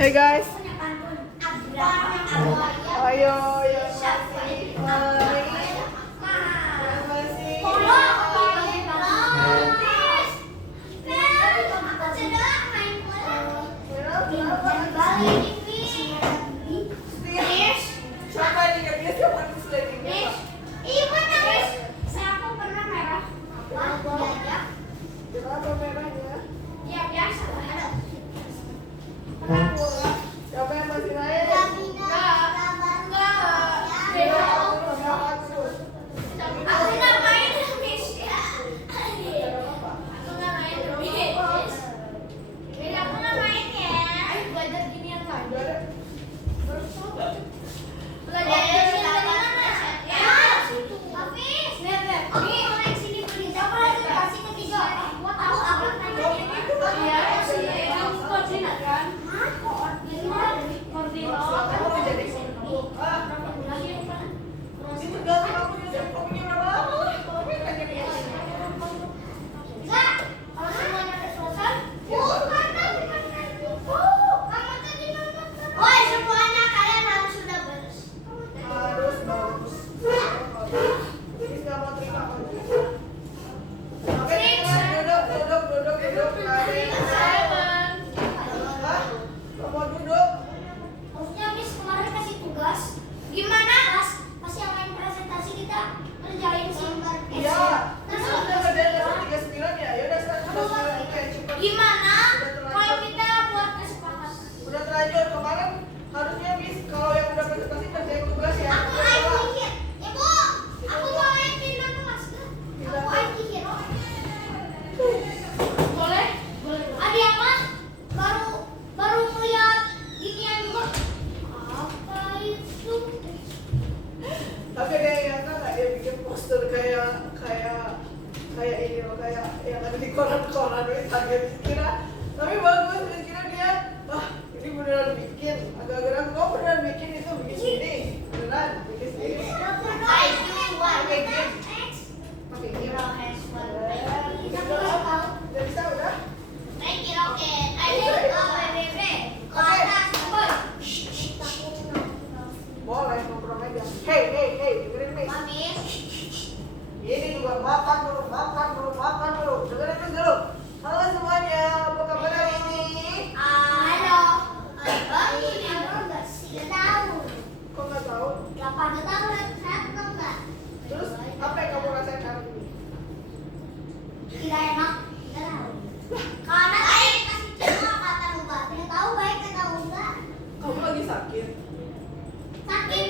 Hey guys, ayo yang siapa ini kan dia siapa yang sleeping? Kenapa merahnya? Siapa yang masih naik? Tapi ada yang nggak dia bikin poster kayak ini loh, kayak yang ada di koran-koran target kira. Tapi bagus, kira dia, ini beneran bikin. Agak-agak ragu, kau beneran bikin itu bikin sini, beneran bikin sini. Pakai game. Udah bisa udah? Boleh ngobrol aja. Hey, dengerin nih. Ini juga makan dulu. Dengerin dulu. Halo semuanya, apa kabar hari ini? Kok nggak tahu? Terus apa yang kamu rasain hari ini? Tidak enak, tidak tahu. Karena saya dikasih cuma kata enggak. Tidak tahu baik kata enggak. Kamu lagi sakit? Sakit.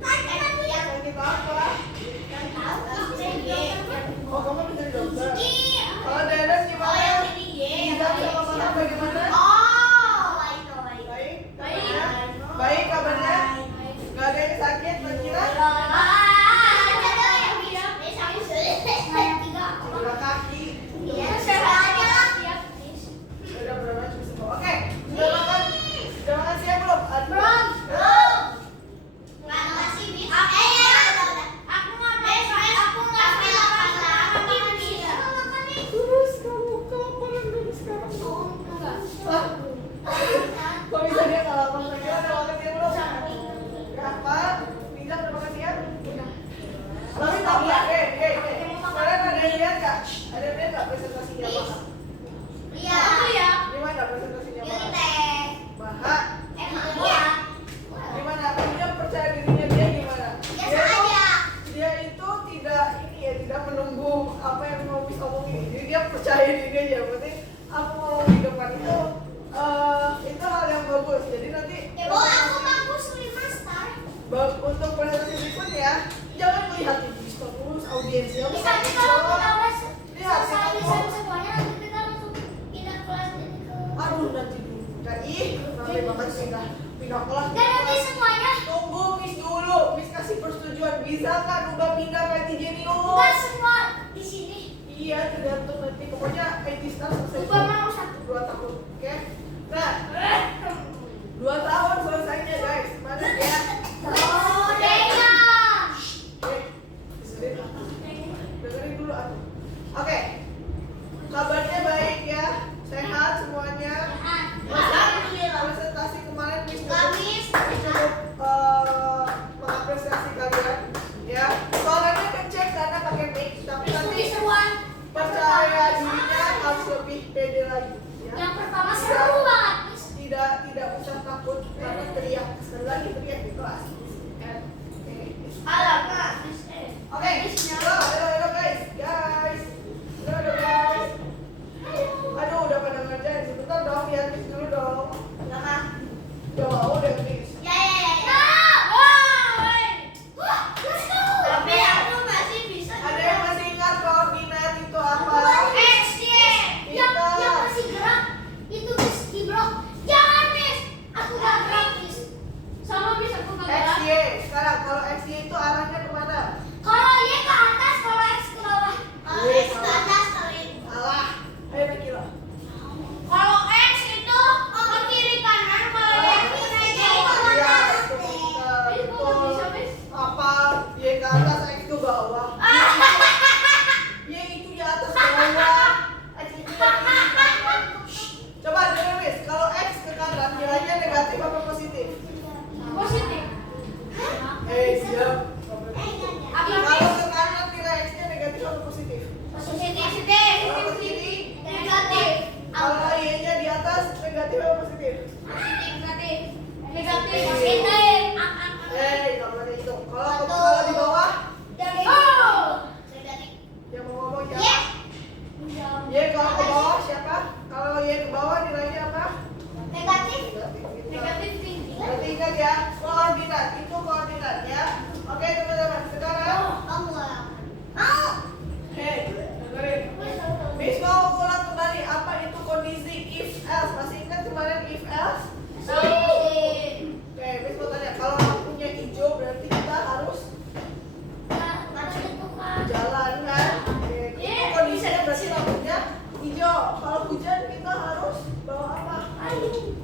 Sakit aku ya. Sakit apa? Tidak tahu. Oh, kamu bisa jadi dokter. Iya. Kalau Dadan gimana? yang ini Bisa sama mama bagaimana? Baik. Baik kabarnya? Gak ada yang sakit, Mbak Kira? Ada yang bilang saya tiga. Cedera kaki. Iya, saya aja lah. Udah berapa jam semua? Oke, udah makan siang belum? Belum. Nggak masih bisa. Aku nggak bisa. Terus kamu kelaparan dari sekarang? Ah, kok bisa dia nggak lapar? Mbak Kira udah makan siang belum? Apa? Pinjam udah makan siang? Tapi tahu nggak? Sekarang ada yang lihat nggak? Ada yang lihat nggak presentasinya Baha? Gimana presentasinya Baha? Gimana? Dia percaya dirinya dia gimana? Dia itu tidak menunggu apa yang mau bisa omongin. Jadi dia percaya diri aja. Berarti aku mau di depan itu hal yang bagus. Jadi nanti untuk presentasi berikutnya jangan melihat di terus audiensnya. Lihat. Aduh nanti dulu. Nanti banget pindah kelas. Tunggu Miss dulu, Miss kasih persetujuan. Bisa kan ubah pindah ke Jenius? Iya, tergantung nanti. Pokoknya IT start selesai 2 tahun, oke? Nah, 2 tahun selesainya guys. Mana ya? Dengerin dulu aku. Oke, kabarnya baik ya, sehat semuanya. lagi. Ya. Yang pertama seru banget, Miss. Tidak usah takut karena teriak. Sekali lagi teriak di kelas. Alah, Kak. Miss. Oke, halo guys. Halo guys. Aduh, udah pada ngerjain. Sebentar dong, lihat Miss dulu dong. Kenapa? Udah mau deh Miss. Ya. Tapi aku masih bisa. Ada yang masih ingat koordinat itu apa? X, Y. Yang masih gerak itu Miss di blok. Jangan Miss. Aku gak gerak Miss. Sama Miss aku gak gerak. XY. Sekarang kalau XY itu arahnya kemana? Kalau Y ke atas, kalau X ke bawah. Kalau Yes, X ke atas, kalau Y. Salah. Ayo Mikila. Kalau X itu ke kiri kanan, kalau Y ke naik ke bawah. Ya, betul. Apa? Y ke atas, X ke bawah. Y itu di atas ke bawah. X itu yang di kanan. Coba dengar Miss, kalau X ke kanan nilainya negatif apa positif? Positif. Siap. Apa Kalau ke kanan nilai X-nya negatif atau positif? positif? Kalau ke kiri, Negatif. kalau Y-nya di atas negatif atau positif? Negatif. Negatif. Nggak boleh itu. Kalau di bawah, Oh. yang mau ngomong siapa? Y kalau ke bawah siapa? Kalau Y ke bawah nilainya apa? Negatif. Negatif. Negatif tinggi. Berarti ingat ya, koordinat itu koordinat ya. Oke teman-teman, sekarang Kamu dengerin. Miss mau ulang kembali apa itu kondisi if else. Masih ingat kemarin if else? Oke, Miss mau tanya, kalau lampunya hijau berarti kita harus jalan kan? Oke, itu kondisinya berarti lampunya hijau. Kalau hujan kita harus bawa apa?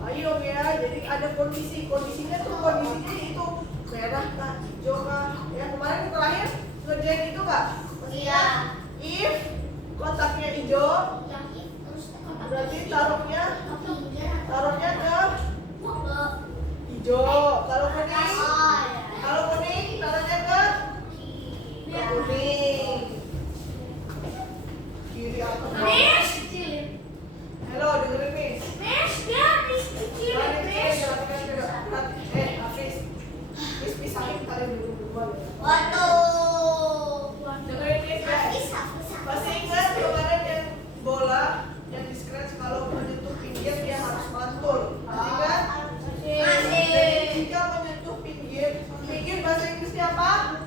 Ayo ya, jadi ada kondisinya tuh kondisinya itu merah kah, hijau kah? Ya kemarin terakhir ngerjain itu kak? Iya. If kotaknya hijau, berarti taruhnya ke hijau. Kalau kuning taruhnya ke kuning. Kiri atau bawah? Halo, dengerin Miss. Hafiz. Miss pisahin kalian dulu. Dengerin Miss ya. Masih ingat kemarin yang bola yang di scratch kalau menyentuh pinggir dia harus mantul. Masih ingat? Jadi jika menyentuh pinggir bahasa Inggrisnya apa?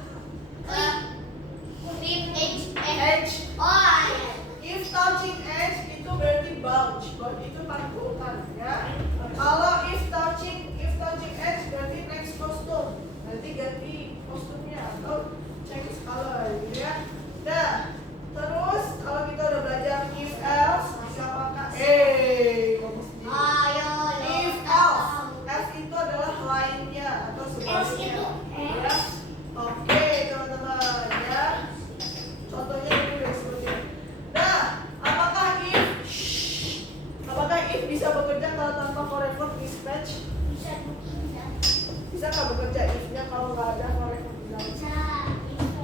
Edge. If touching edge itu berarti bounce. Bounce itu pantulkan ya. Kalau if touching edge berarti next costume. Nanti ganti kostumnya atau change color gitu ya. Nah, terus kalau kita udah belajar if else bisa pakai kamu sendiri. If else, else itu adalah lainnya atau sebaliknya. Ya. Oke teman-teman ya. Contohnya ini udah seperti ini. Nah, apakah if bisa bekerja kalau tanpa forever dispatch? Bisa nggak bekerja if-nya kalau nggak ada forever dispatch?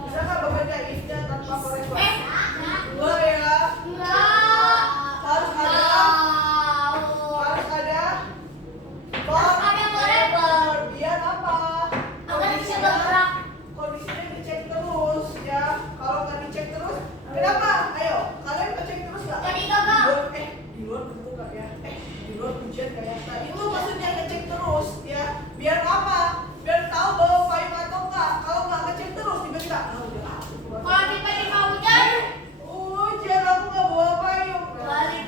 Bisa nggak bekerja if-nya tanpa forever? Enggak ya. Harus ada forever. Biar apa? Kondisinya dicek terus ya. Kalau nggak dicek terus, kenapa? Ayo, kalian ngecek terus nggak? Di luar tentu nggak ya? Di luar hujan nggak ya? Nah itu maksudnya ngecek terus ya. Biar apa? Biar tahu bawa payung atau enggak. Kalau nggak ngecek terus tiba-tiba, udah aku keluar. Hujan aku nggak bawa payung. Balik.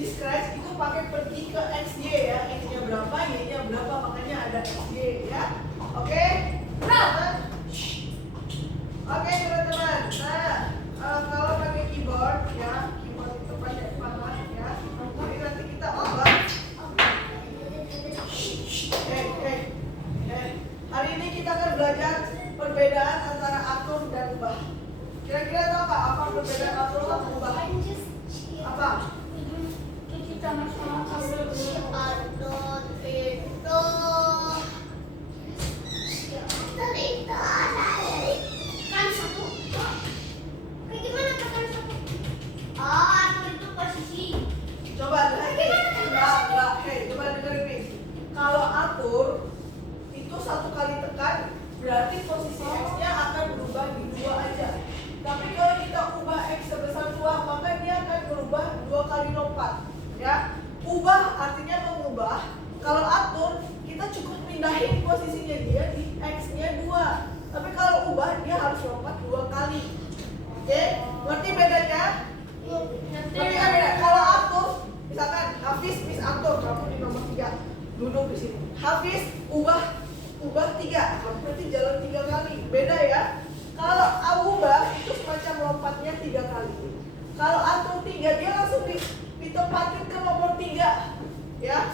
di Scratch itu pakai pergi ke XY ya. X-nya berapa, Y-nya berapa, makanya ada XY ya. Oke? Teman-teman? Oke teman-teman. Nah, kalau pakai keyboard ya, keyboard itu pakai panah ya. Jadi nanti kita ubah. Hari ini kita akan belajar perbedaan antara atur dan ubah. Kira-kira tahu nggak apa perbedaan atur sama ubah? Apa? Kita masalah atur itu kan satu. Kayak gimana kan satu? Oh, atur itu posisi. Coba enggak. Coba dengerin nih. Kalau atur itu satu kali tekan, berarti posisi X-nya akan berubah di 2 aja. Tapi kalau kita ubah X sebesar 2, maka dia akan berubah 2 kali lompat. Ya, ubah artinya mengubah. Kalau atur, kita cukup pindahin posisinya dia di X-nya 2. Tapi kalau ubah, dia harus lompat 2 kali. Oke, ngerti bedanya? Ngerti kan beda? Kalau atur, misalkan Hafiz Miss atur, kamu di nomor 3, duduk di sini. Hafiz ubah 3, berarti jalan 3 kali. Beda ya? Kalau ubah itu semacam lompatnya 3 kali. Kalau atur 3, dia langsung ditempatin ke nomor 3. Ya,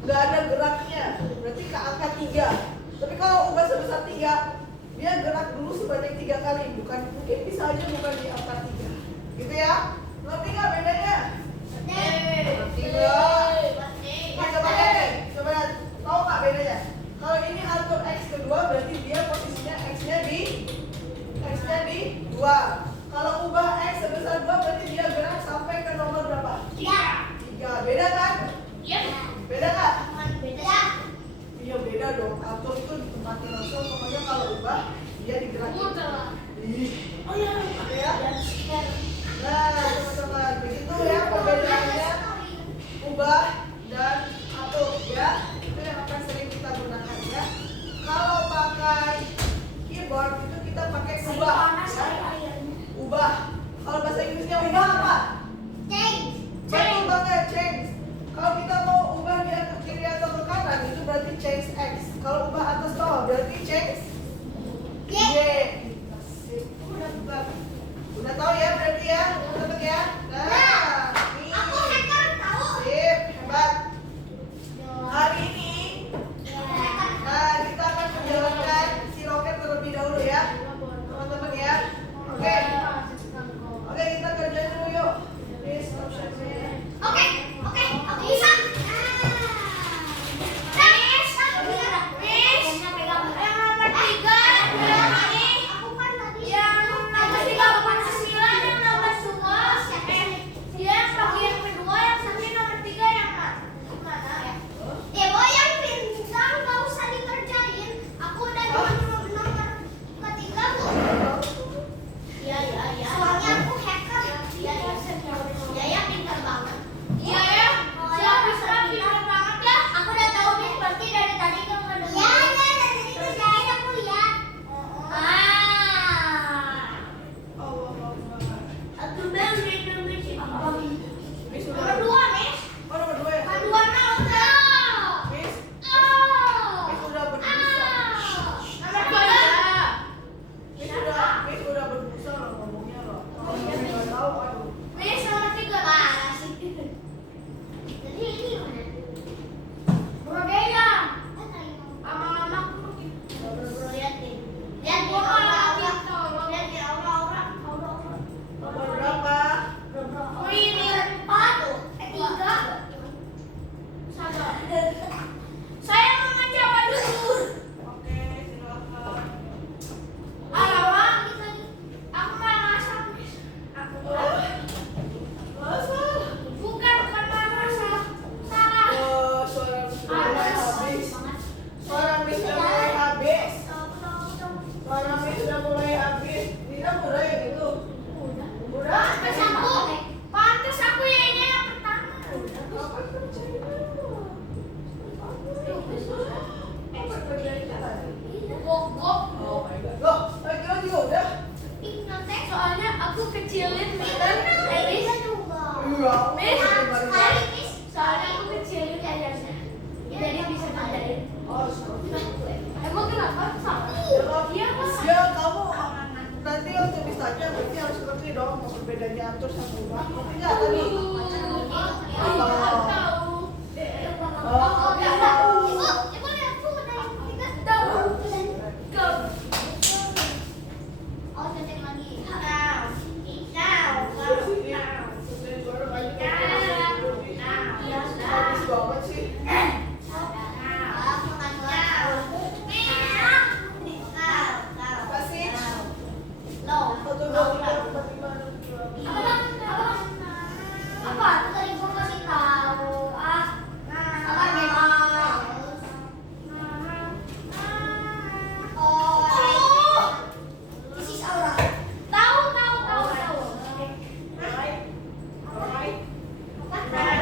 nggak ada geraknya, berarti ke angka 3. Tapi kalau ubah sebesar 3, dia gerak dulu sebanyak 3 kali. Mungkin bisa aja bukan di angka 3. Gitu ya? Ngerti nggak bedanya? Ngerti nggak? Coba tahu nggak bedanya? Kalau ini atur X kedua, berarti dia posisinya X-nya di 2. Kalau ubah X sebesar 2, berarti dia gerak sampai ke nomor berapa? 3. Beda kan? Iya. Beda nggak? Beda. Iya beda dong. Atur itu ditempatin langsung, pokoknya kalau ubah dia digerakin. Oh iya. Oke ya. Nah teman-teman, begitu ya perbedaannya ubah dan atur ya. Itu yang akan sering kita gunakan ya. Kalau pakai keyboard itu kita pakai ubah. Ya. Ubah. Kalau bahasa Inggrisnya ubah apa? Betul banget, change. Kalau kita mau ubah dia ke kiri atau ke kanan, itu berarti change X. Kalau ubah atas bawah, berarti change Y. Udah tahu ya berarti ya, teman-teman ya. Nah, ini. Aku hacker tahu. Sip, hebat. Hari ini, nah kita akan menjalankan si roket terlebih dahulu ya, teman-teman ya. Oke, kita kerjain dulu yuk. Oke, bisa. Soalnya aku hacker. Ya, pintar banget. Iya ya, siapa pintar banget ya. Aku udah tahu nih, pasti dari tadi kamu udah. Iya, dari tadi kerjain aku lihat. Aku baru nomor sih. Nomor 2, Miss. Oh, nomor 2 ya? Nomor 2 udah. Miss, Oh. Miss udah berbusa. Miss udah berbusa loh ngomongnya loh. Kalau Miss nggak tahu, aduh. Miss nomor 3 parah sih. Jadi ini mana? Brodea. Mama bro lihat nih. Lihat di aura. Lihat di aura. Nomor berapa? Oh ini 4, 3. Sabar. Saya mau mencoba dulu. Oke, silakan. Alamak. Aku mau masak. Aku Masa? bukan masak. Salah. Oh, suara Miss udah mulai habis. Suara Miss udah mulai habis. Suara Miss udah mulai habis. Nina udah ya gitu? Udah. Pantes aku ya ini yang pertama. Kapan kerjanya? Kapan kerjanya tadi? Gok. Oh my god. Loh, kira juga udah? Soalnya aku kecilin meter. Iya. Miss, hari nih? Habis banget sih. Apa sih? Satu, dua, tiga, empat, lima, enam, tujuh. Apa? Tadi gua kasih tahu. Sabar deh, This is Aura. Tahu. Right. Alright. Right.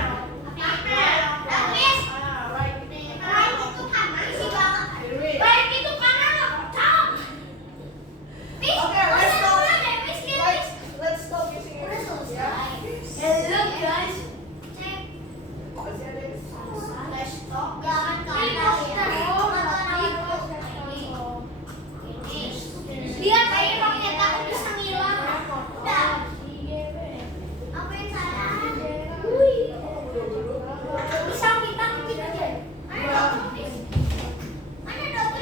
Baik itu kanan loh, cok. Okay, let's stop using it. Ya. Hello guys. Cek. Masih ada yang Let's stop. Jangan kanan ya. Lihat aja paket aku bisa ngilang. Udah. Apa yang salah? Bisa minta gitu aja. Ayo. Mana nomor?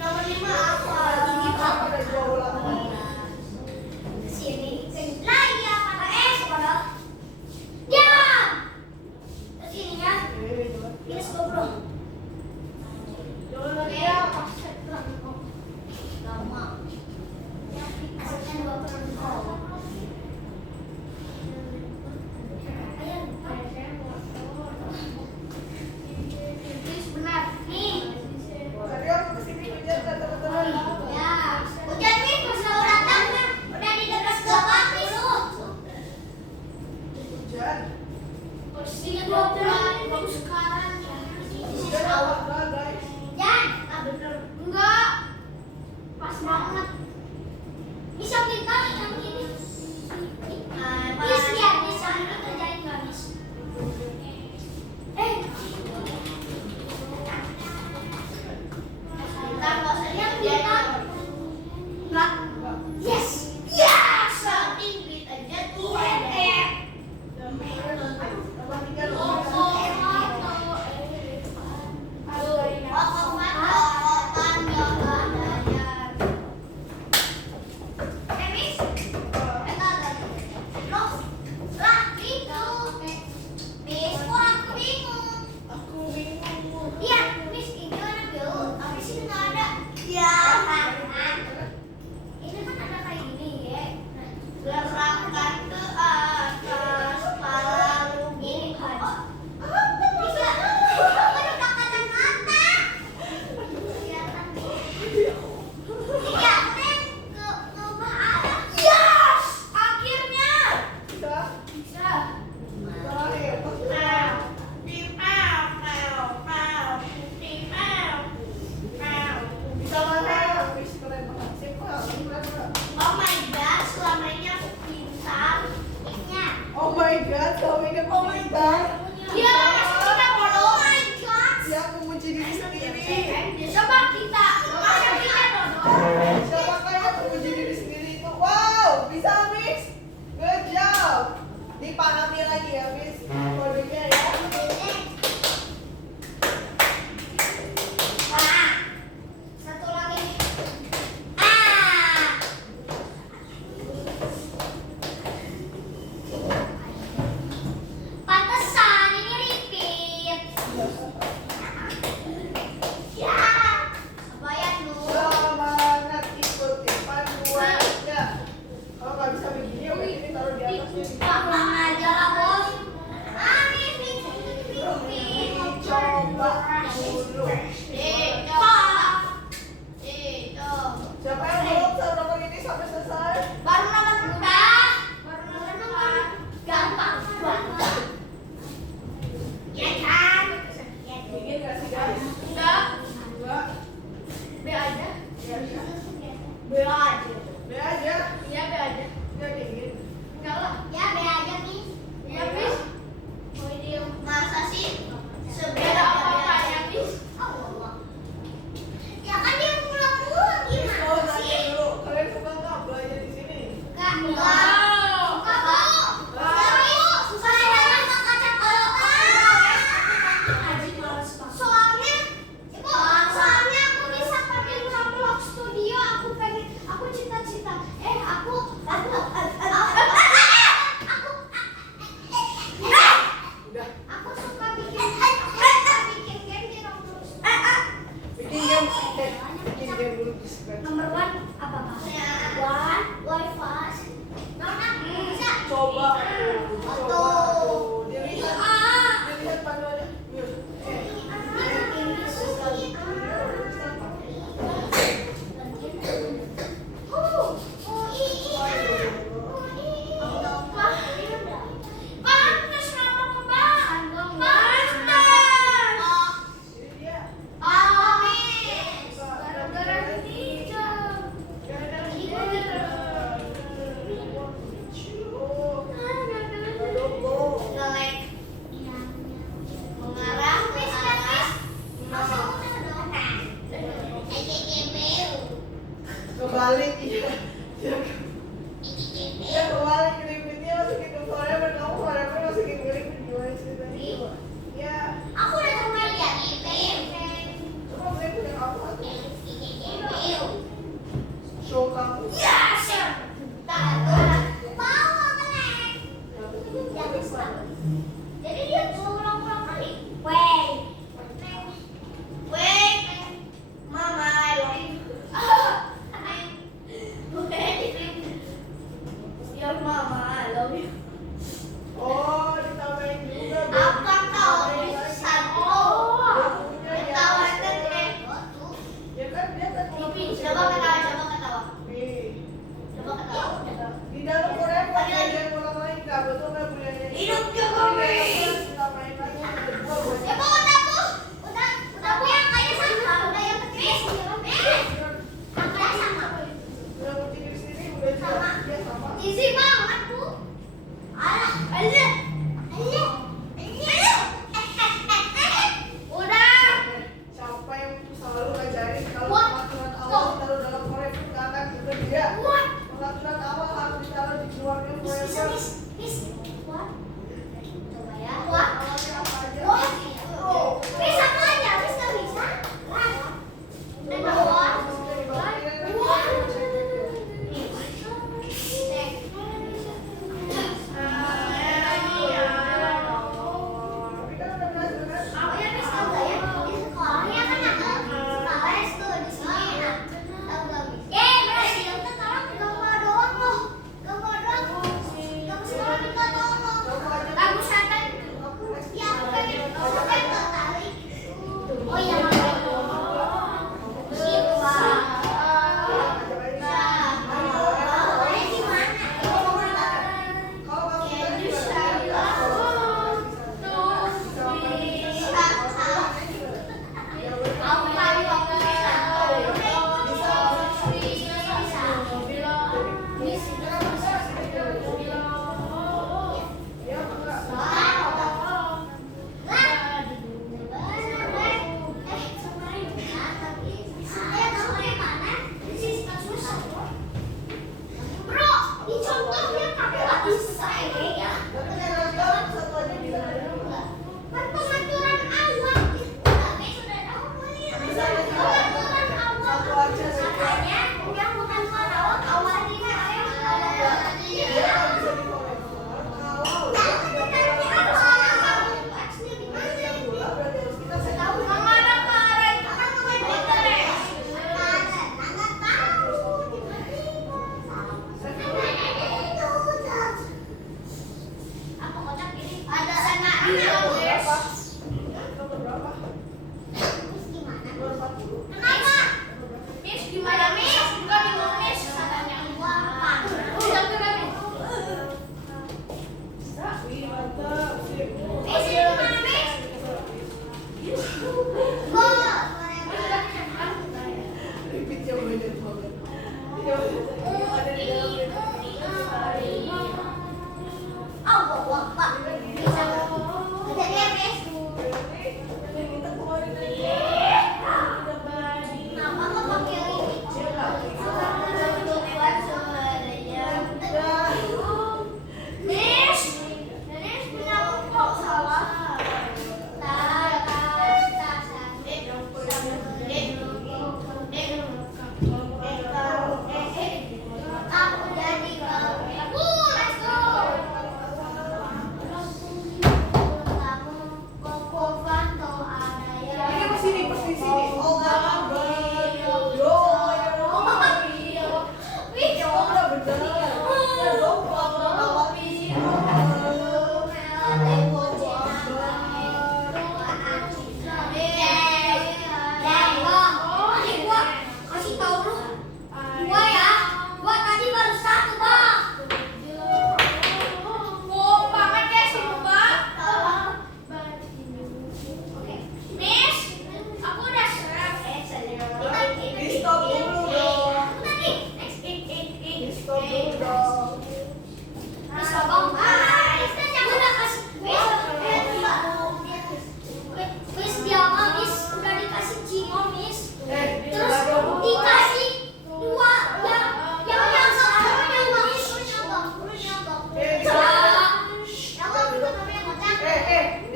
Nomor 5 apa? Ini apa ada dua ulangan? sini. Lah iya pada pada. Diam. Ke sini ya. Yes, bro. Jangan lagi Oke, ya. paksa perangko. Lama. Ya, paksa dua perangko. Ayo. Ini benar. Nih. Tadi aku kesini hujan teman-teman. Ya. Hujan nih pas mau datang kan udah di dekat gerbang nih lu. Hujan. Posisi 20 baru sekarang ya. Hujan apa guys? Jan, bener. Enggak. Pas banget. Bisa kita yang ini. Bis lihat bis yang ini kerjain nggak bis? Bentar, nggak usah lihat kita. Enggak. Yes. Yes. Tinggi aja tuh. Tambah tiga loh. Aku bingung. Gerakkan ke atas, lalu gini. Bisa. Aduh, kata-kata. Kelihatan nih. Iya, Neng, ke arah. Yes! Akhirnya. Bisa? Bisa. Terakhir. Bisa mana? Wis keren banget. Siapa? Keren banget. Oh my god, selama ini aku pintar. Oh my god, kamu ini pintar. Ya, kita bodoh. Oh my god. Dia memuji diri sendiri. Coba kita. Masa kita bodoh? Siapa kaya memuji diri sendiri itu? Wow, bisa mix. Good job. Dipahami lagi ya, Miss. Kodenya ya. Wah. Satu lagi. Pantesan ini repeat. Ya. Bayar dulu. Semangat ikuti panduannya. Kalau nggak bisa begini, ya begini taruh di atasnya. Pulang aja lah, Bos.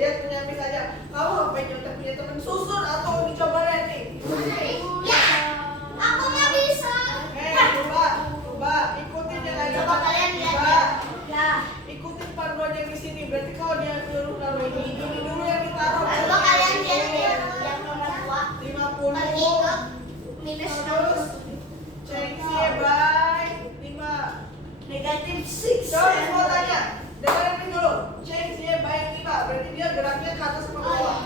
Lihat punya Miss aja. Kamu ngapain nyontek punya temen? Susun atau dicoba lihat nih. Ya, aku nggak bisa. Coba ikutin yang ada. Coba kalian lihat Coba. ya. Ya. Ikutin panduan yang di sini. Berarti kalau dia nyuruh naruh ini dulu yang ditaruh. Coba kalian lihat yang nomor 2 pergi 50. ke minus Terus 60. change by 5. Negatif 6. Coba mau tanya. Dengerin ini dulu. Change by 5. Berarti dia geraknya ke atas atau ke bawah?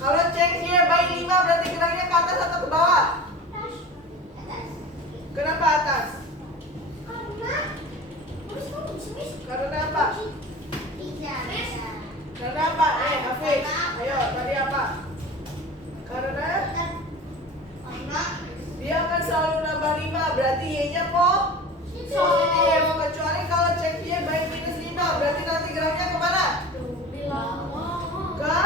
Kalau change by 5 berarti geraknya ke atas atau ke bawah? Kenapa atas? Karena apa? Karena apa? Hafiz. Ayo, tadi apa? Karena dia akan selalu nambah 5. Berarti Y-nya positif. Kecuali kalau change Y by minus 5. Berarti nanti geraknya kemana? Ke?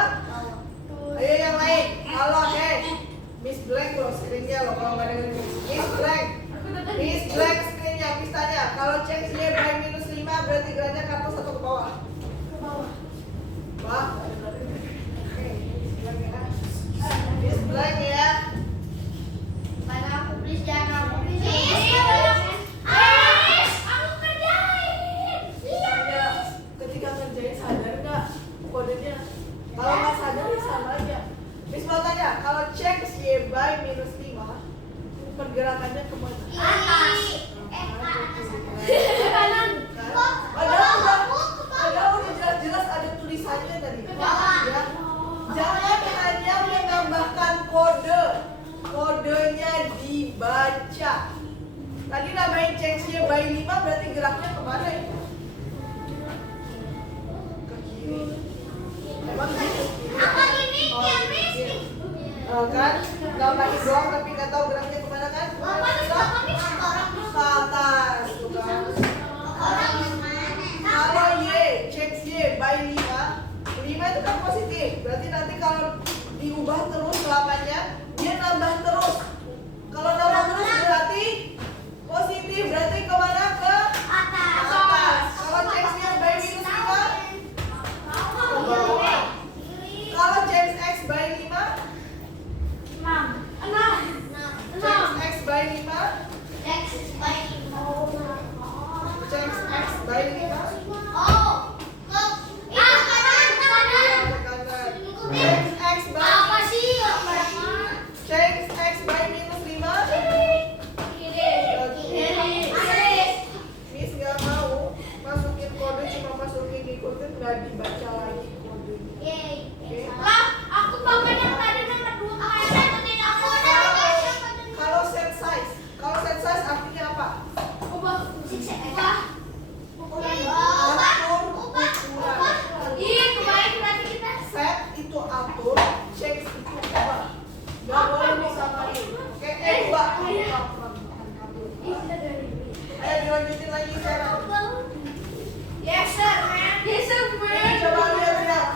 Ayo yang lain. Halo, Miss Blank loh screennya loh. Kalau nggak dengerin Miss Blank. Miss Blank screennya. Miss tanya. Kalau change Y by minus 5 berarti geraknya ke atas atau ke bawah? Ke bawah. Wah. Oke. Miss Blank ya. Ketika ngerjain sadar nggak kodenya? Kalau nggak sadar ya sama aja. Miss mau tanya, kalau change Y by minus 5 pergerakannya kemana? Padahal udah jelas-jelas ada tulisannya tadi. Ya. Jangan hanya menambahkan kode, kodenya dibaca. Tadi nambahin change Y by 5 berarti geraknya kemana ya? Ke kiri. Emang gitu? Kan nambahin doang tapi nggak tahu geraknya kemana kan? Ke atas, tuh kan. Kalau Y, change Y by 5 itu kan positif. Berarti nanti kalau diubah terus selamanya, dia nambah terus. Kalau nambah terus berarti positif. Berarti kemana? Ke atas. Kalau change Y by minus 5 ke bawah. Kalau change X by 5 change X by 5 change X by 5 change X by change X by minus 5 Miss nggak mau masukin kode, cuma masukin ikutin, nggak dibaca lagi kodenya. Kalau set size artinya apa? Set itu atur, change itu ubah. Nggak boleh disamain. Oke, ubah. Ayo dilanjutin lagi sekarang. Ini coba lihat.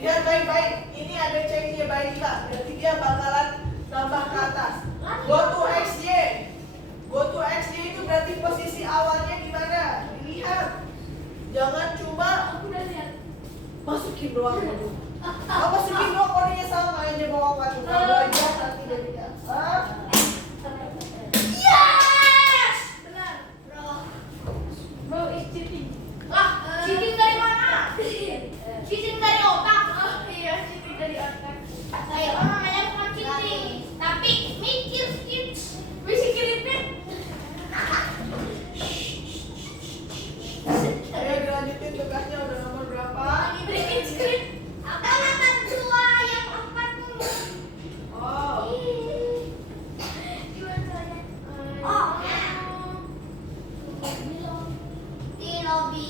Lihat baik-baik. Ini ada change Y by 5. Berarti dia bakalan nambah ke atas. Go to XY. Go to XY itu berarti posisi awalnya di mana? Dilihat. Jangan cuma masukin doang. Kalau masukin doang kodenya sama aja mau apa? Kalau belajar nanti jadinya. Cheating dari mana? Cheating dari otak. Iya, cheating dari otak. Saya namanya bukan cheating, tapi mikir skip. Mikir. Ayo dilanjutin tugasnya udah nomor berapa? Bikin skrip. Apa nomor 2 yang 4 dulu? Oh. Gimana caranya? Oh. Di lobby.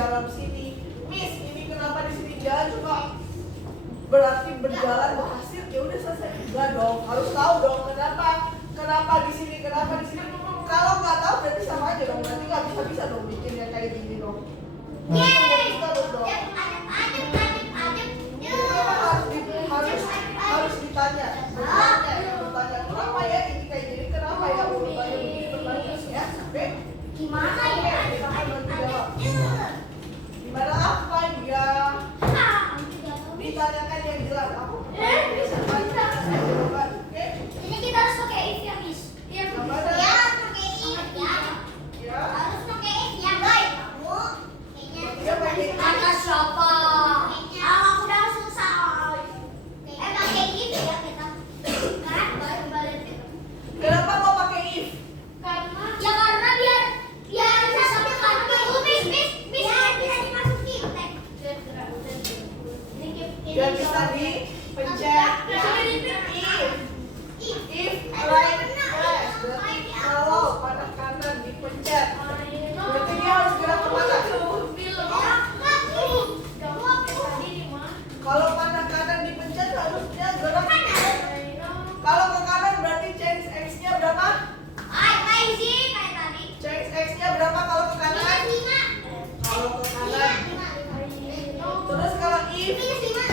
dalam sini. Miss, ini kenapa di sini jalan coba? Berarti berjalan berhasil, ya udah selesai. Enggak dong, harus tahu dong kenapa di sini. Kalau nggak tahu berarti sama aja dong, berarti nggak bisa dong bikin yang kayak gini dong. Terus dong. Harus ditanya kenapa ya ini kayak gini, kenapa ya urutannya begini berlanjut ya sampai Gimana ya? gimana apa ya? Ditanyakan yang jelas. Aku bisa baca jawaban, oke? Ini kita harus pakai if ya, Miss. Iya, pakai if ya. Ya. Harus pakai if ya, guys. Kamu Ya, pakai if. kata siapa? Aku udah susah. Pakai if ya kita. Kan baru balik. Kenapa kau pakai if? Karena biar bisa membantu. Miss. Biar bisa dimasukin. Biar bisa dipencet. If right press, berarti kalau pada kanan dipencet, berarti dia harus gerak ke mana? Kalau pada kanan dipencet harusnya gerak ke kanan. Kalau ke kanan berarti change x-nya berapa? Change x-nya berapa kalau ke kanan? Kalau ke kanan. Terus kalau if, oke,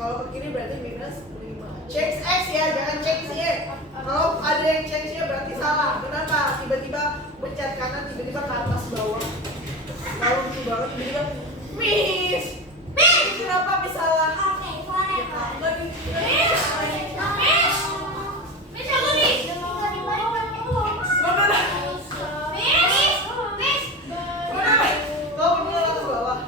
kalau ke kiri berarti minus 5. Change x ya, jangan change y. Kalau ada yang change y berarti salah. Kenapa? Tiba-tiba pencet kanan, tiba-tiba ke atas bawah. Kalau lucu banget, tiba-tiba miss. Kenapa bisa salah? Lagi. Kau bener atas bawah.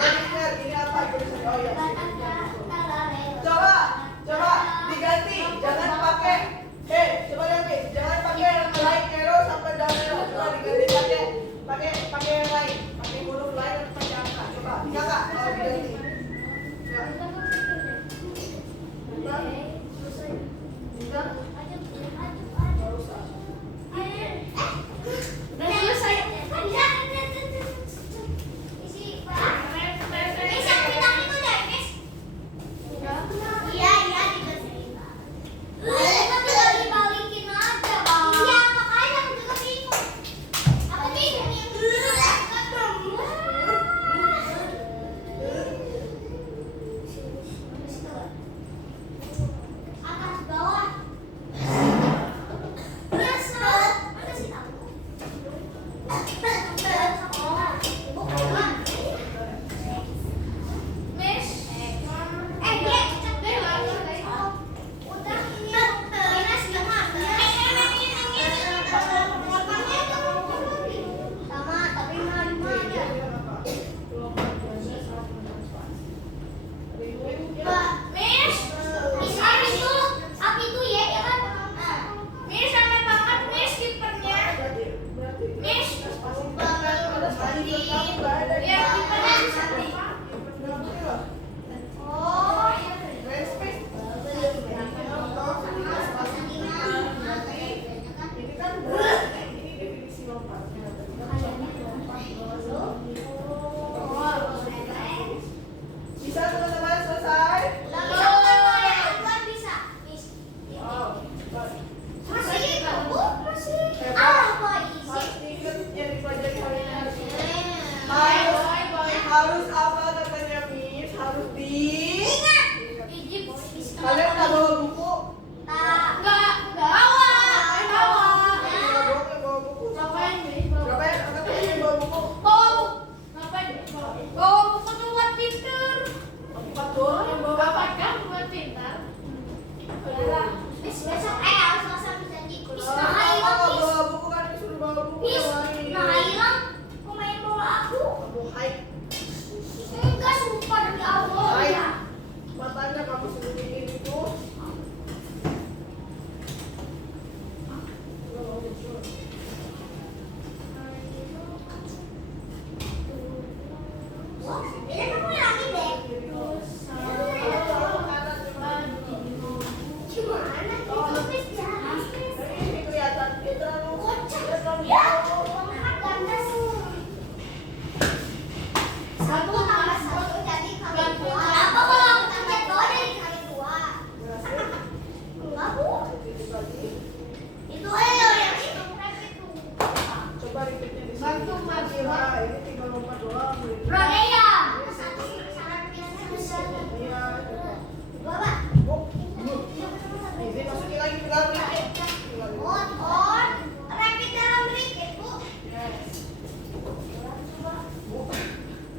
Ingat, ini apa tulisannya? Oh iya. Coba diganti, jangan pakai. Coba ganti, jangan pakai yang like arrow sampai down arrow. Coba diganti pakai yang lain, pakai huruf lain atau pakai angka. Coba, bisa nggak kalau diganti? Ya. Bisa? Nggak usah. Atas bawah. Bisa teman-teman selesai? Harus ingat yang dipelajari hari ini. Harus apa katanya Miss? Harus diingat. Kalian udah bawa buku? Bawa buku. Berapa ya? Katanya yang bawa buku? Bawa buku tuh pinter. Betul yang bawa. Bapak kamu buat pintar. Besok harus masak janji. Bawa buku kan disuruh bawa buku yang lain. hilang pemain bola aku. Kamu hai. Enggak sumpah demi Allah Hai. ya. Matanya kamu suruh bikin itu. Ini kamu lagi deh. Gimana? Itu bis jahat. Ini kelihatan dia terlalu Kocak. Ya. Ganas. Satu tambah satu jadi kali dua. Apa kalau aku tambah dua jadi kali dua? Enggak bu. Itu ayo yang itu itu. Coba repeatnya di sini. Bantu, Mas. Nah, ini tinggal lompat doang. Rodeya. Satu syarat biasa bisa. Iya. Bapak. Oh, ini masukin lagi ke dalam ini. On. Rakit dalam rakit bu.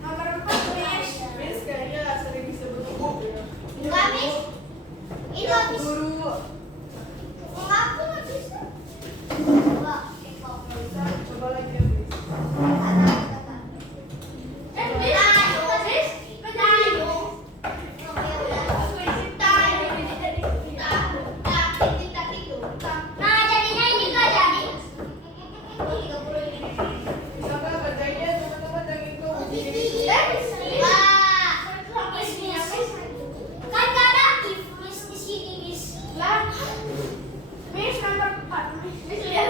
Nomor 4 Miss. Miss kayaknya sering disebut ibu. Enggak Miss. Ini habis. Guru. Enggak aku nggak bisa. Coba. Coba lagi ya, Miss. Nah, jadinya ini nggak jadi. Bisa nggak kerjanya teman-teman yang itu? Kan nggak ada if Miss di sini Miss. Miss nomor 4. Miss lihat.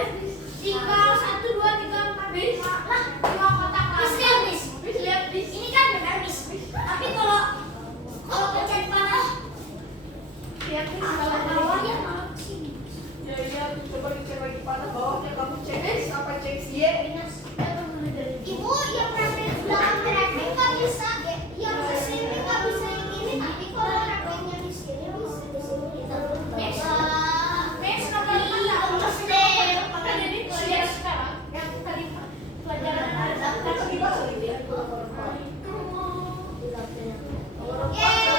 3, 1, 2, 3, 4, 5. Lah, 5 kotak. Miss lihat Miss. Miss lihat Miss. Ini kan benar Miss. Tapi kalau pencet panah, lihat Miss kalau bawahnya malah ke sini. Ya iya, coba dicek lagi panah bawahnya. Kamu cek sampai cek sie. Ibu yang praktek dalam praktek nggak bisa, yang di sini nggak bisa yang ini, tapi kalau prakteknya di sini bisa di sini kita Miss nomor 4 Mas deh, kan ini kuliah sekarang yang tadi pelajaran ada Lagi bahas lagi ya.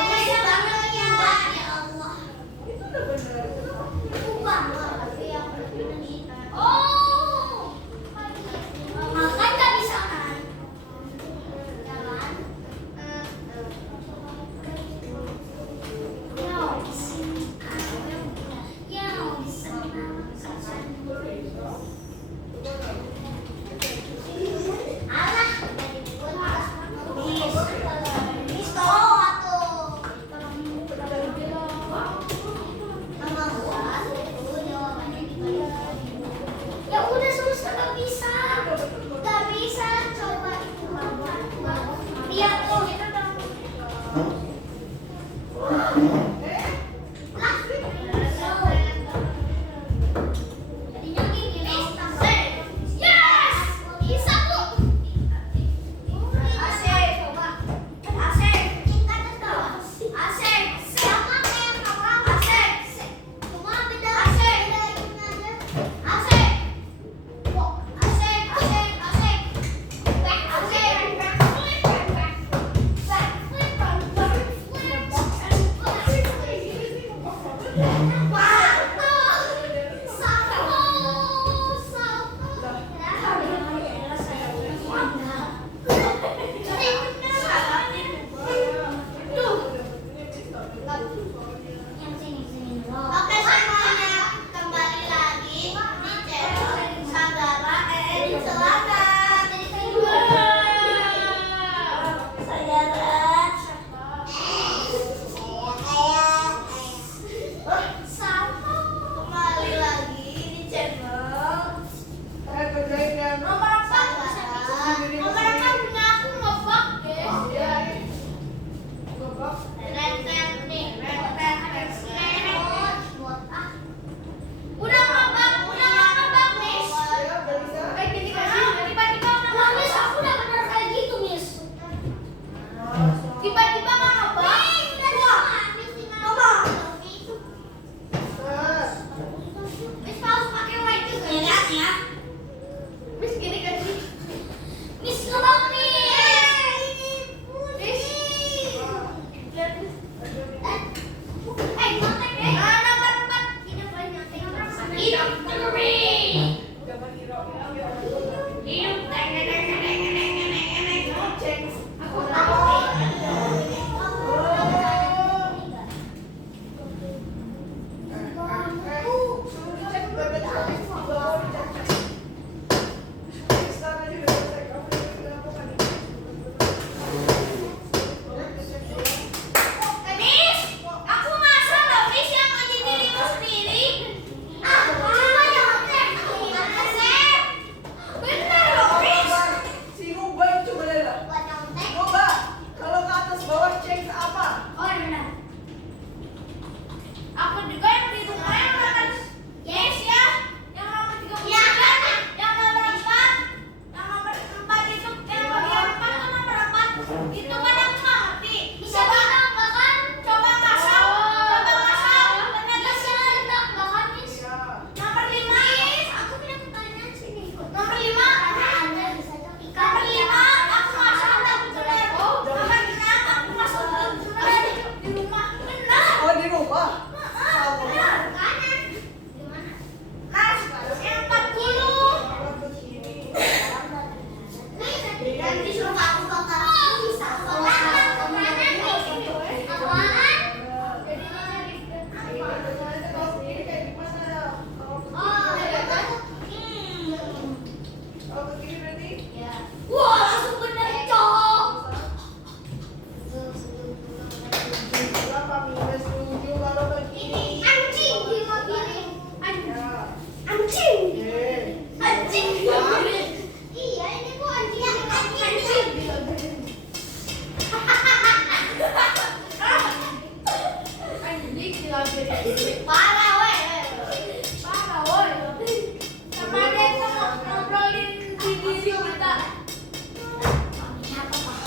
Masya Allah ya Allah. Itu udah benar. Ubah tapi yang oh, makan nggak bisa kan? Jangan. Ya udah susah nggak bisa, coba itu lihat tuh itu dong. Lah, jadinya gini nih. Yes, bisa bu. Asik, coba. Asik, asik. Sama kayak kamu. Asik. Cuma beda. Asik. Asik. Asik. Kenapa minus 7 kalau begini? Anjing dilabirin. Ya. Anjing. Oke. Anjing dilabirin. Iya, ini kok anjing. Anjing dilabirin. Anjing dilabirin. Parah, woi. Parah, woi. Sama dia tuh ngobrolin di diri kita. Siapa, Pak?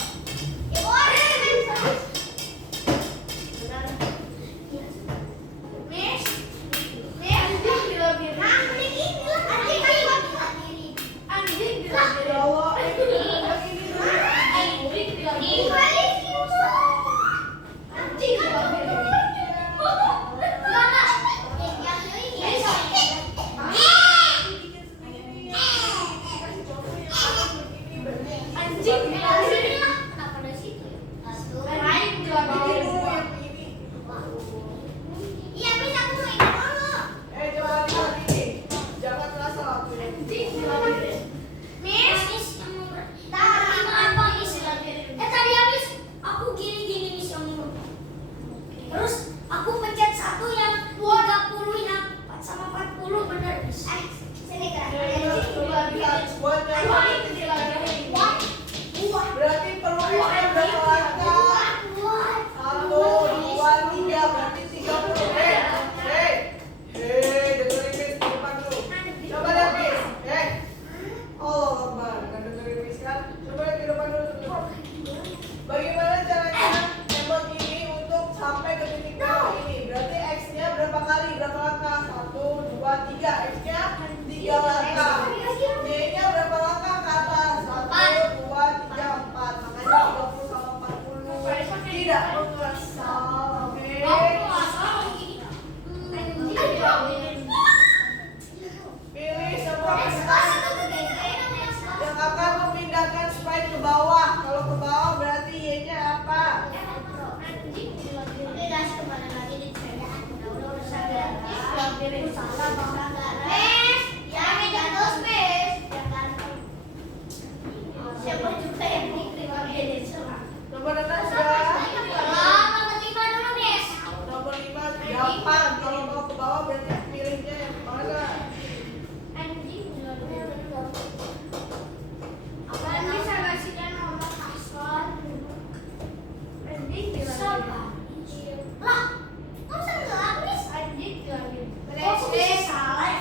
Ya, boleh. Miss, anjing dilabirin. Anjing dilabirin. Anjing dilabirin. Kalau yang ini dulu. Anjing dilabirin. Anjing dilabirin. Anjing dilabirin. Kenapa dari situ? Anjing Ini dilabirin. dulu yang ini. Iya, bisa aku mau ini dulu. Coba lihat ini. Jangan rasa waktunya. Anjing dilabirin. Miss, tadi apa Miss dilabirin? Tadi habis aku gini Miss yang terus aku pencet satu yang 30 yang 4 sama 40 benar Miss. Sini kan. Coba lihat. Buat yang Anjing dilabirin. berarti peluitnya berapa langkah? 1, 2, 3. Berarti 30. Hei, dengerin Miss di depan dulu. Coba lihat Miss. Allah Akbar. Kan dengerin Miss kan? Coba lihat di depan dulu. Bagaimana caranya tembok ini untuk sampai ke titik bawah ini? Berarti X-nya berapa kali? Berapa langkah? 1, 2, 3. X-nya 3 langkah. Y-nya berapa langkah ke atas? 1, 2, 3, 4. Makanya 30 sama 40. Tidak mengasal. Pilih semua pesan yang akan memindahkan spine ke bawah. Kalau ke bawah berarti Y-nya apa? Nomor 6 sudah. Nomor 5 gampang. Kalau mau ke bawah berarti pilihnya yang mana? Lah, kamu salah aku nih. Anjing dilabirin. Kok bisa salah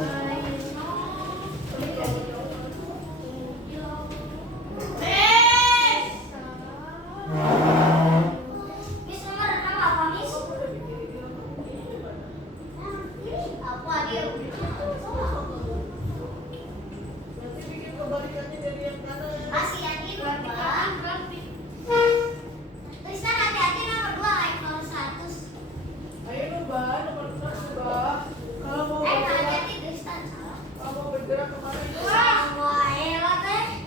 Miss, nomor nama apa, Miss? Apa dia? Nanti bikin kebalikannya dari yang kanan. Masih yakin, Mbak? Tristan, hati-hati nomor 2 nomor 100. Ayo Nuba, nomor 2 Nuba. Kalau mau bergerak, Hati-hati Tristan salah. kalau mau bergerak kemana itu?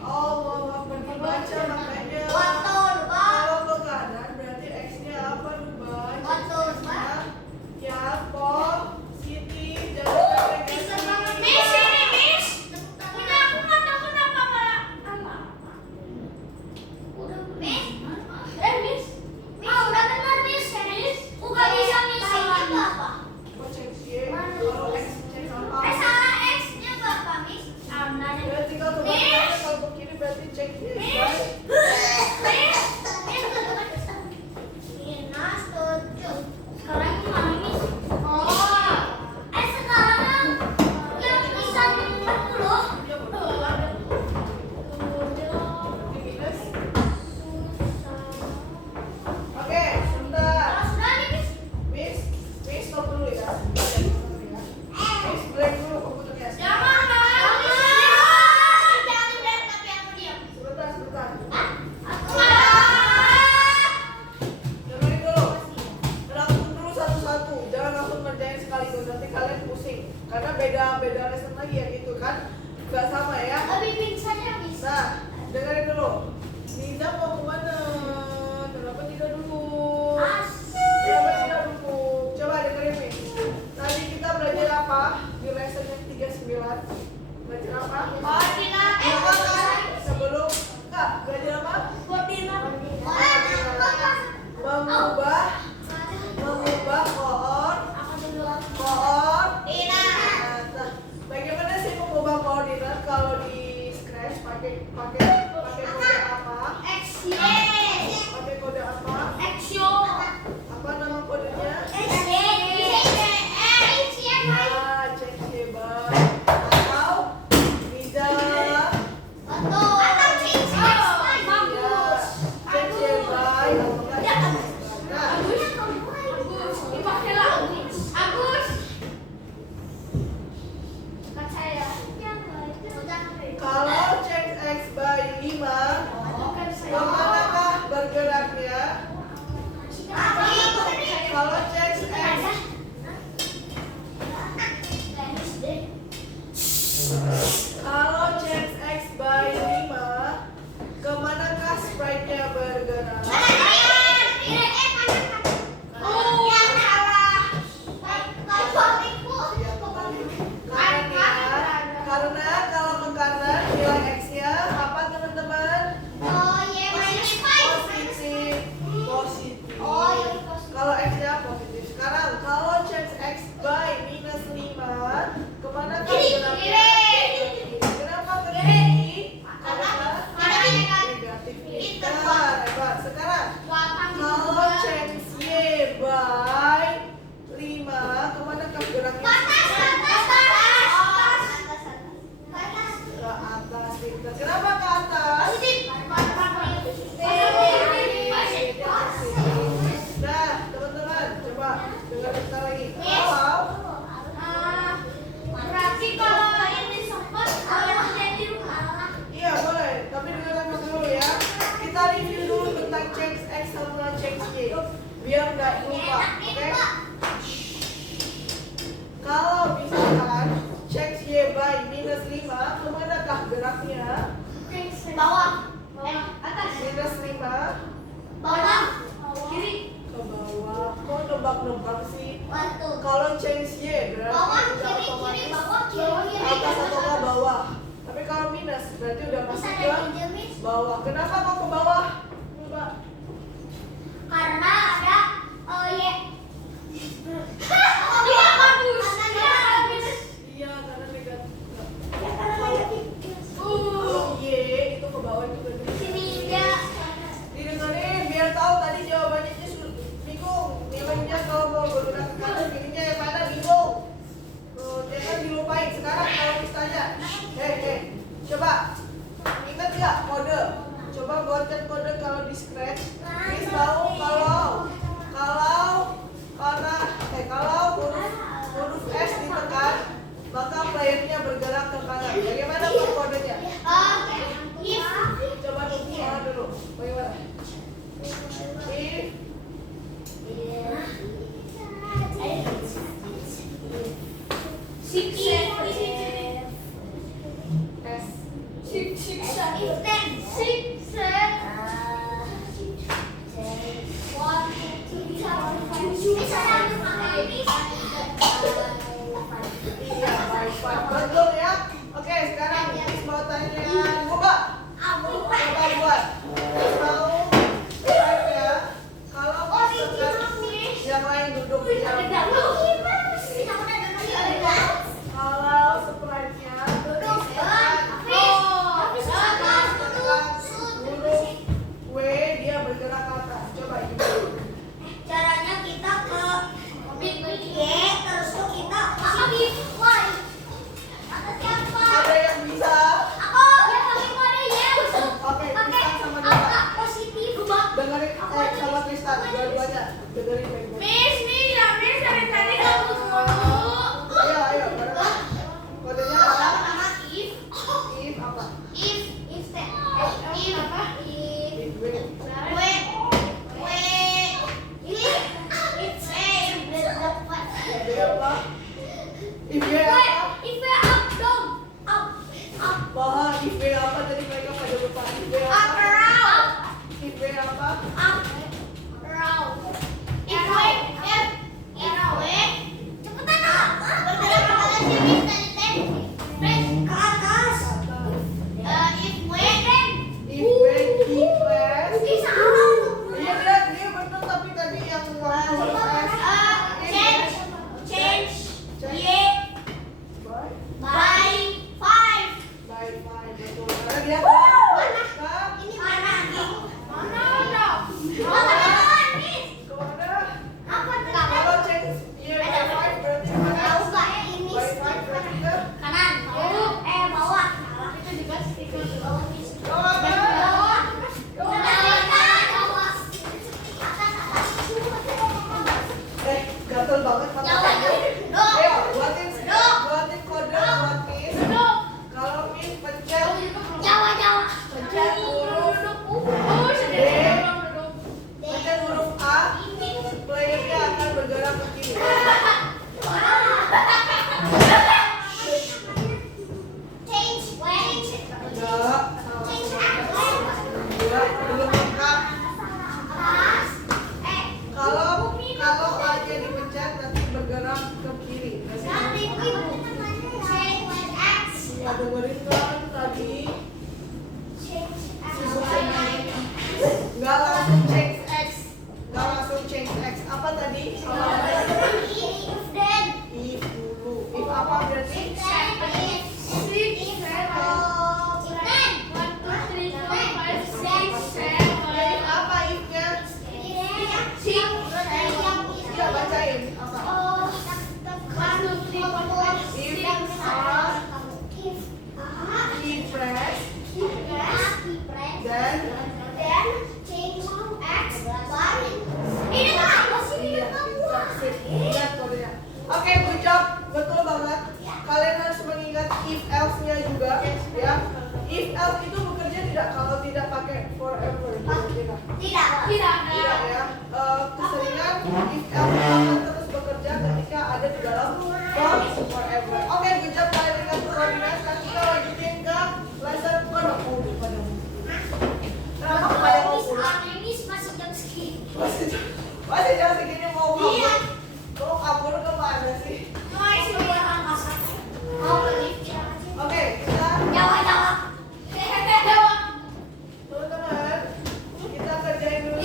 Allah, dibaca makanya. Kalau ke kanan berarti X-nya apa Nuba? X-nya ya, positif. Jangan negatif. Mau cek Y, kalau X cek apa? Berarti kalau ke kanan, kalau ke kiri berarti cek Y. Guys. Sekarang gimana, Miss? Sekarang yang bisa 40. Minus. Oke, sebentar. Miss, stop dulu ya. Miss, break dulu komputernya. Sebentar. Dengerin dulu. Rangkum dulu satu-satu. Jangan langsung ngerjain sekaligus. Nanti kalian pusing. Karena beda lesson lagi yang itu kan. Gak sama ya. Nah, dengerin dulu. Niza mau kemana? Kenapa tidak duduk? Kenapa tidak duduk? Coba dengerin nih. Tadi kita belajar apa? Di lesson yang 39. Belajar apa? Sebelum enggak, belajar apa? Mengubah koordinat. Nah, bagaimana sih mengubah koordinat kalau di Scratch pakai kode apa? Pakai kode apa? Apa nama kodenya? Nah, cek hebat. Atau Niza. Ya, cek hebat. Nah, kalau cek X by 5, kemanakah bergeraknya? Kalau cek X, kalau cek X by 5, kemanakah sprite-nya bergerak? Karena kalau ke kanan nilai X-nya apa teman-teman? Positif. Kalau X-nya positif. Sekarang kalau check X by minus 5, kemana kan geraknya? Kenapa ke kiri? Karena negatif. Hebat. Sekarang kalau check Y by 5, kemana kan geraknya? Ke atas. Kenapa ke atas? Nah, teman-teman, coba dengar kita lagi. Iya boleh, tapi dengarkan dulu ya. Kita review dulu tentang change X sama change Y, biar nggak lupa, oke? Kalau misalkan change Y by minus 5, kemanakah geraknya? Minus 5 Kiri. ke bawah. Kok nebak-nebak sih? Kalau change Y berarti udah otomatis atas atau ke bawah. Tapi kalau minus berarti udah masuk ke bawah. Kenapa kok ke bawah? Coba. Karena ada Y. Iya, karena negatif. kalau mau bergerak ke kanan kirinya yang mana bingung. Jangan dilupain sekarang. Coba ingat nggak kode? Coba buatkan kode kalau di scratch. Miss tahu kalau huruf S ditekan, maka playernya bergerak ke kanan. Bagaimana tuh kodenya? Coba dulu. Bagaimana? Iya, baik. Betul ya. Oke, sekarang Miss mau tanya Boba. Coba buat. Miss mau ya. Kalau yang lain duduk di jam. Kalau sprite-nya huruf W, dia bergerak ke atas. Coba ini. Caranya kita ke Y, terus tuh kita kasih Y. Kata siapa? Ada yang bisa? Aku. Yang paling kode Y. Oke, Pakai Tristan sama Dita. angka positif. Dengerin, sama Tristan, dua-duanya. Dengerin baik-baik. Miss dari tadi kamu mulu. Ayo, bareng. Kodenya apa? If If apa? If apa? If W. If W apa? Wah, if W apa? Tadi mereka pada lupa. If W apa? If W apa? If W key press. Iya dia betul, tapi tadi yang waktu Bye bye betul. Karena dia kan kemana? Kalau change iya by 5 berarti mana? By 5 berarti ke Bawah. Gatel banget mata. Ayo buatin kode buat Miss. Kalau Miss pencet huruf A, playernya akan bergerak ke kiri. Enggak, belum lengkap. Kalau A-nya dipencet nanti bergerak ke kiri. Ya dengerin kan tadi. Nggak langsung change X. Apa tadi? If dulu. If apa berarti? If apa if-nya? Ya bacain apa? Key press dan ingat kodenya. Oke, good job. Betul banget. Kalian harus mengingat if else-nya juga ya. If else itu bekerja tidak kalau tidak pakai forever. Tidak ya. Keseringan if else akan terus bekerja ketika ada di dalam for forever. Oke, good job kalian ingat koordinat. Sekarang kita lanjutin ke lesson pada Kenapa pada mau pulang? Masih jam segini mau kabur? Mau kabur kemana sih? Oke, kita teman-teman kita kerjain dulu.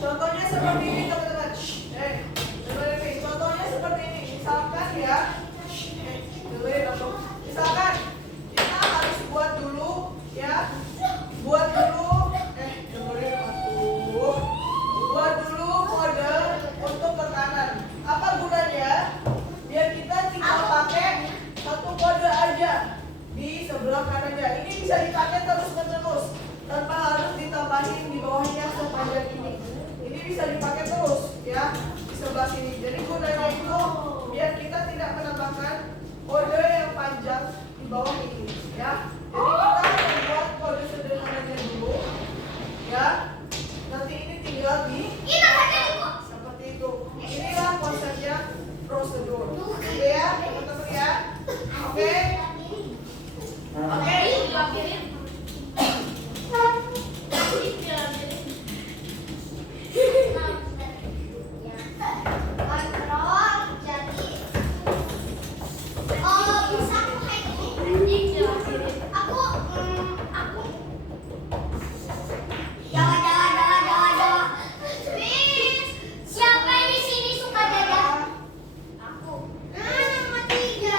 Contohnya seperti ini teman-teman. Dengerin nih. Contohnya seperti ini. Misalkan ya. Dengerin aku. Misalkan kita harus buat dulu ya. Buat dulu. Dengerin aku. Buat dulu kode untuk ke kanan. Apa gunanya? Biar kita tinggal pakai satu kode aja di sebelah kanannya. Ini bisa dipakai terus-menerus tanpa harus ditambahin di bawahnya sepanjang ini. Ini bisa dipakai terus ya di sebelah sini. Jadi gunanya itu biar kita tidak menambahkan kode yang panjang di bawah ini ya. Jadi kita membuat kode sederhananya dulu ya. Nanti ini tinggal di seperti itu. Inilah konsepnya prosedur. Oke ya, teman-teman ya. Oke. Oke. Siapa di sini suka jajan? Aku. Nomor 3.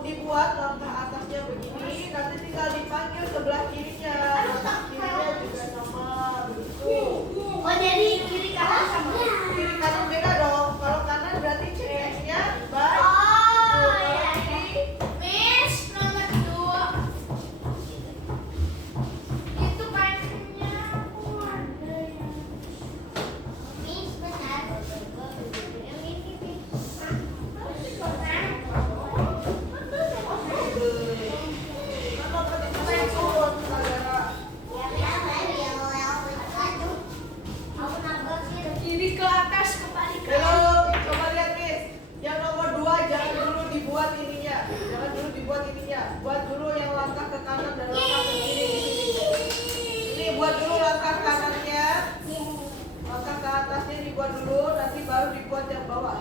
dibuat langkah atasnya begini, nanti tinggal dipanggil sebelah kirinya. Langkah kirinya juga sama begitu. Oh, jadi kiri kanan sama. Kiri kanan beda dong. Kalau kanan berarti CS-nya baik. Oh, iya. Miss, nomor 2. Itu kayaknya aku ada ya. Miss, benar. Yang ini, Miss. Kiri ke atas, kembali ke atas. Coba lihat Miss. Yang nomor 2 jangan dulu dibuat ininya. Jangan dulu dibuat ininya. Buat dulu yang langkah ke kanan dan langkah ke kiri di sini. Ini buat dulu langkah kanannya. Langkah ke atasnya dibuat dulu, nanti baru dibuat yang bawah.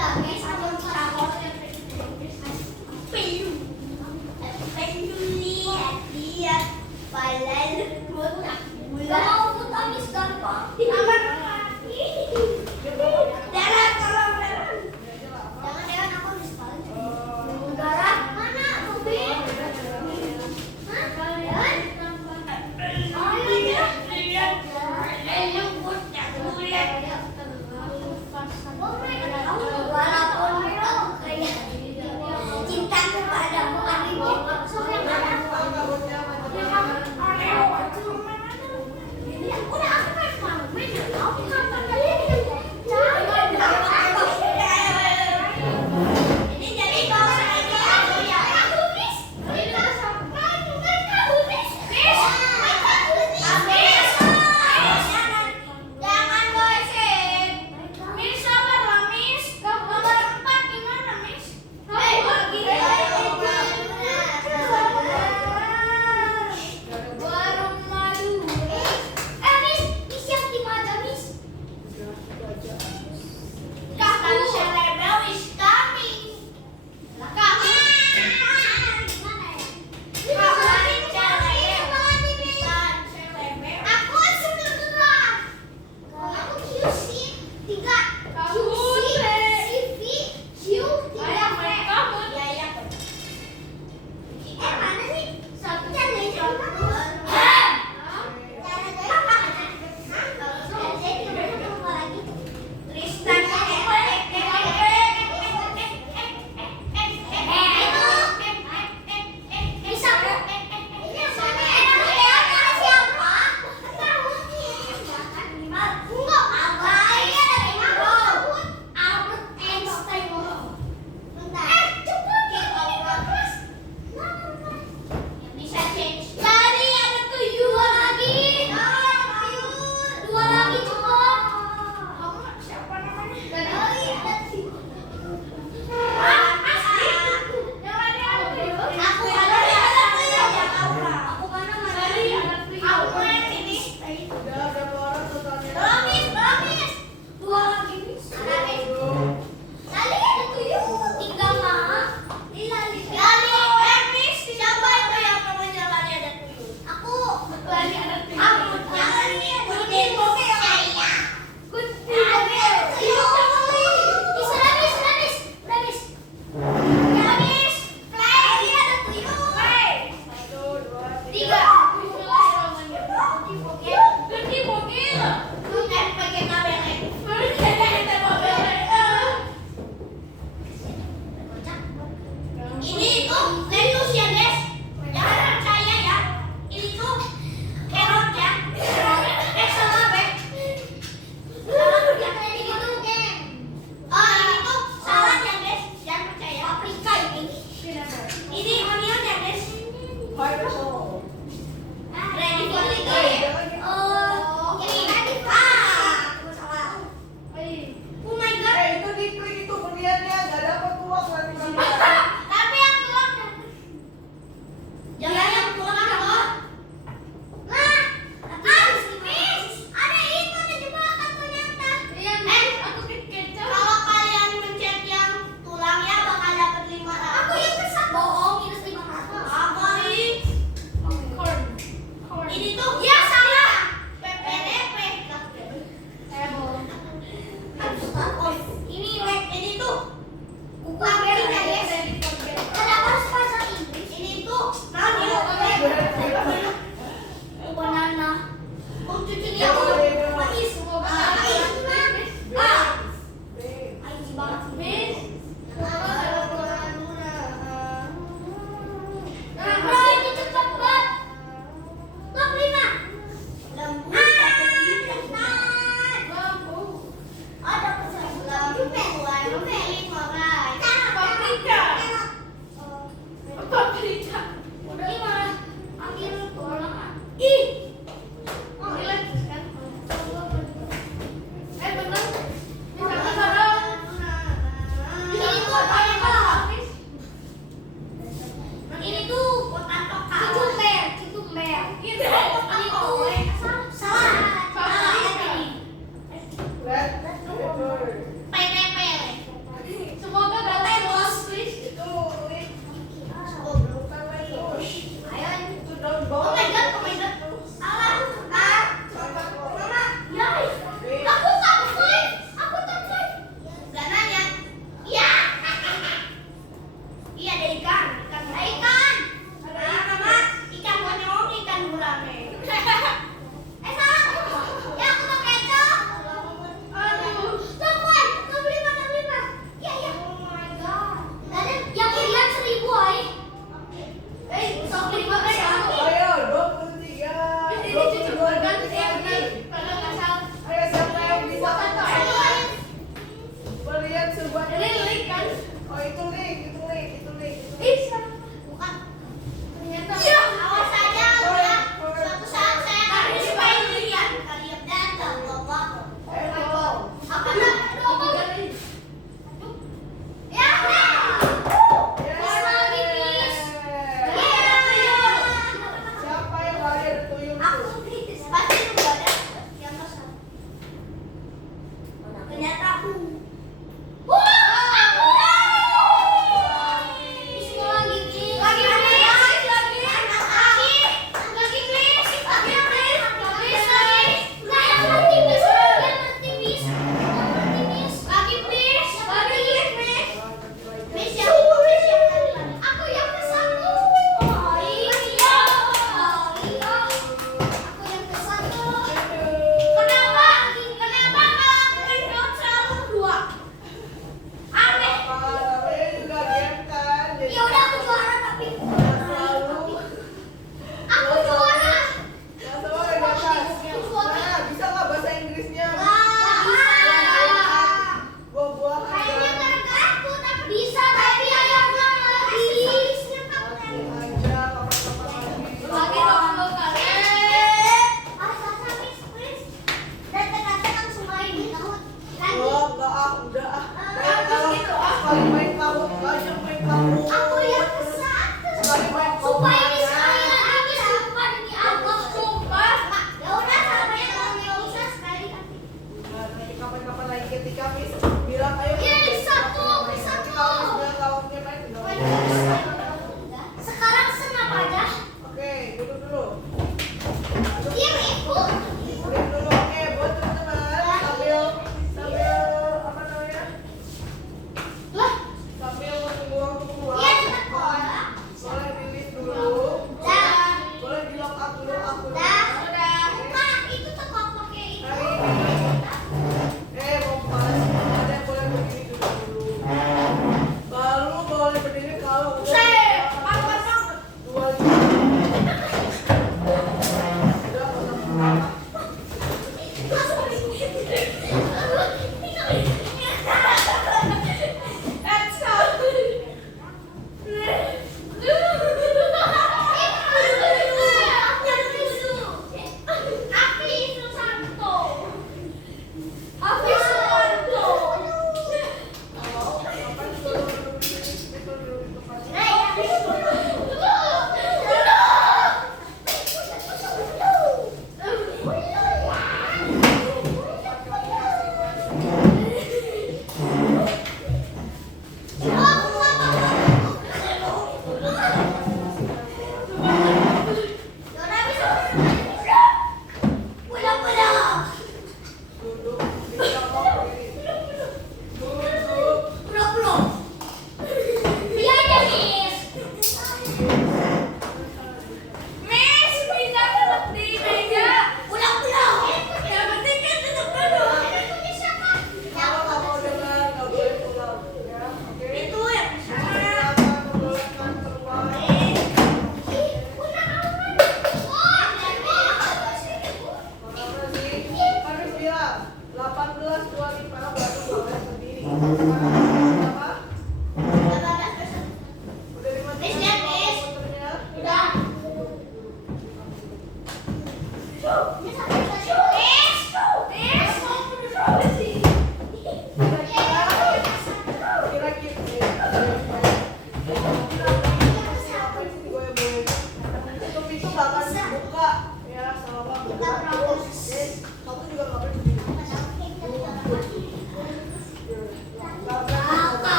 Udah, guys, aku rapor. Lihat, balai botak bola. Mau putar mis gampang. Aman mati. Darah tolong darah. Jangan aku mis paling. Darah mana Ruby? Hah? Kalian? Ayo dia. Lihat. Ayo botak bola. Oh my God. Walaupun kayak cinta kepadamu ini. Soalnya mana? melihat sebuah Link kan? Oh itu link. Bukan. Ternyata. Awas aja, udah. Suatu saat saya akan disukai kalian. Kalian datang, Bapak. Apa namanya? Ya. Warna lagi, please. Siapa yang lari ada tuyul? Aku pasti lu ada yang kesal. Ternyata aku.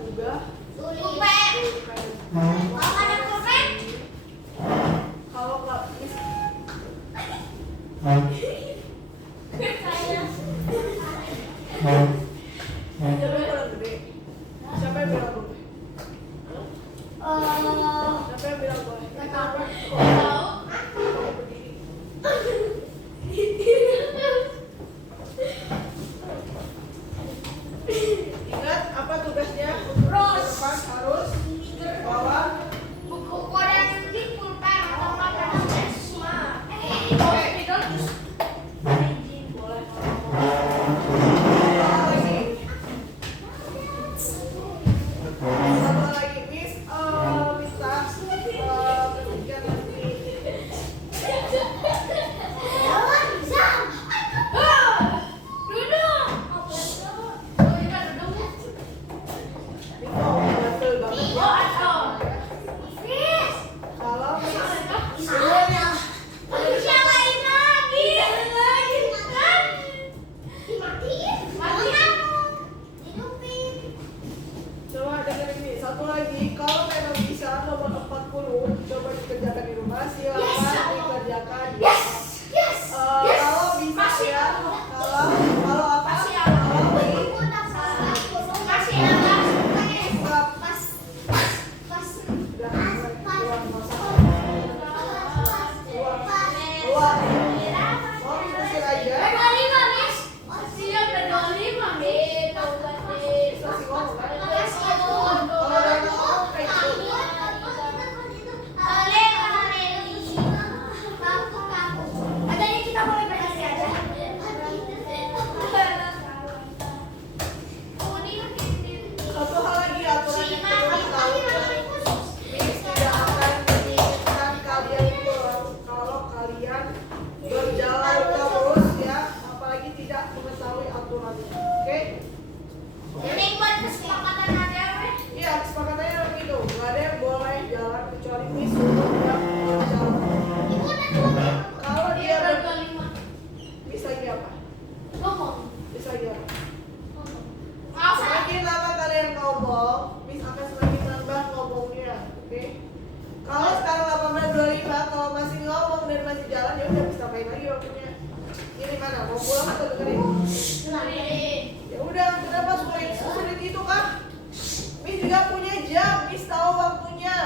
udah. Pulpen. Kalau ada pulpen? Kalau nggak Miss siapa yang bilang gede? Siapa yang bilang boleh? Siapa yang bilang boleh? Ingat apa tugasnya? Depan harus bawa Buku Korea di pulpen atau makanan Esma. boleh. Apa lagi? Satu lagi Miss minta ketika nanti Miko betul banget ya. Kalau coba dengerin nih, satu lagi, kalau memang bisa nomor 40 coba dikerjakan di rumah, silakan dikerjakan. Kalau bisa ya, kalau apa? Kalau mau diusir aja, masih ngomong kan? Kalau ada yang ngomong kayak gitu. Satu hal lagi aturan yang perlu tahu, Miss tidak akan menginginkan kalian pulang kalau kalian berjalan terus ya, apalagi tidak mengetahui aturannya. Oke? Iya, kesepakatannya begitu. Gak ada yang boleh jalan kecuali Miss suruh yang berjalan. Kalau dia Miss lagi apa? Miss lagi apa? Semakin lama kalian ngomong, Miss akan semakin nambah ngomongnya, oke? Kalau sekarang 18.25, kalau masih ngomong dan masih jalan, ya udah Miss tambahin lagi waktunya. Ini mana? Mau pulang atau dengerin? Ya udah, kenapa sulit itu kan? Miss juga punya jam, Miss tahu waktunya.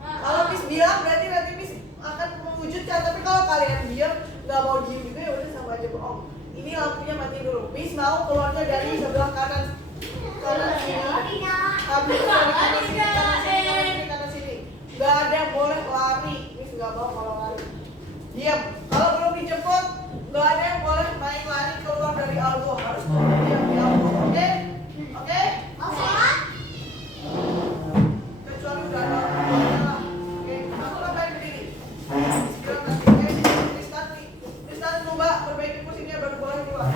Kalau Miss bilang berarti nanti Miss akan mewujudkan. Tapi kalau kalian diam, nggak mau diem juga ya udah sama aja bohong. Ini lampunya mati dulu. Miss mau keluarnya dari sebelah kanan sini. Habis dari kanan sini. Nggak ada yang boleh lari. Miss nggak mau kalau lari. Diam. Kalau belum dijemput, nggak ada yang boleh main lari keluar dari Aldo. Harus keluar diam di Aldo. Oke? Oke? Kecuali udah ada orang. Oke? Aku ngapain berdiri? Bilang nanti. Miss nanti coba perbaiki kursinya baru boleh keluar.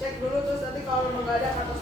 Cek dulu terus nanti kalau memang nggak ada kata